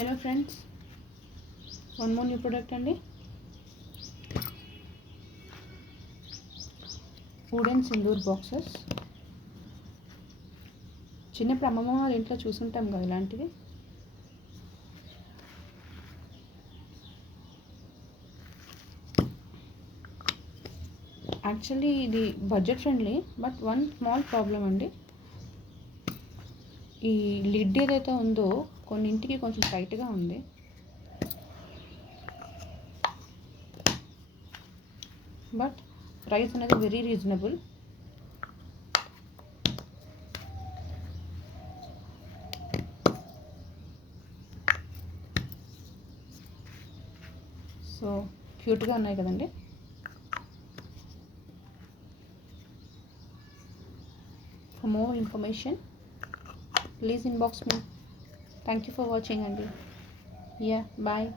Hello friends, one more new product అండి. Wooden sindoor boxes. చిన్నప్పుడు అమ్మమ్మ వాళ్ళ ఇంట్లో చూసుంటాం కదా ఇలాంటివి. యాక్చువల్లీ ఇది budget friendly, but one small problem అండి. ఈ లిడ్ ఏదైతే ఉందో కొన్నింటికి కొంచెం టైట్గా ఉంది. బట్ ప్రైస్ అనేది వెరీ రీజనబుల్. సో క్యూట్గా ఉన్నాయి కదండి. For more information, please inbox me. Thank you for watching, Andy. Yeah, bye.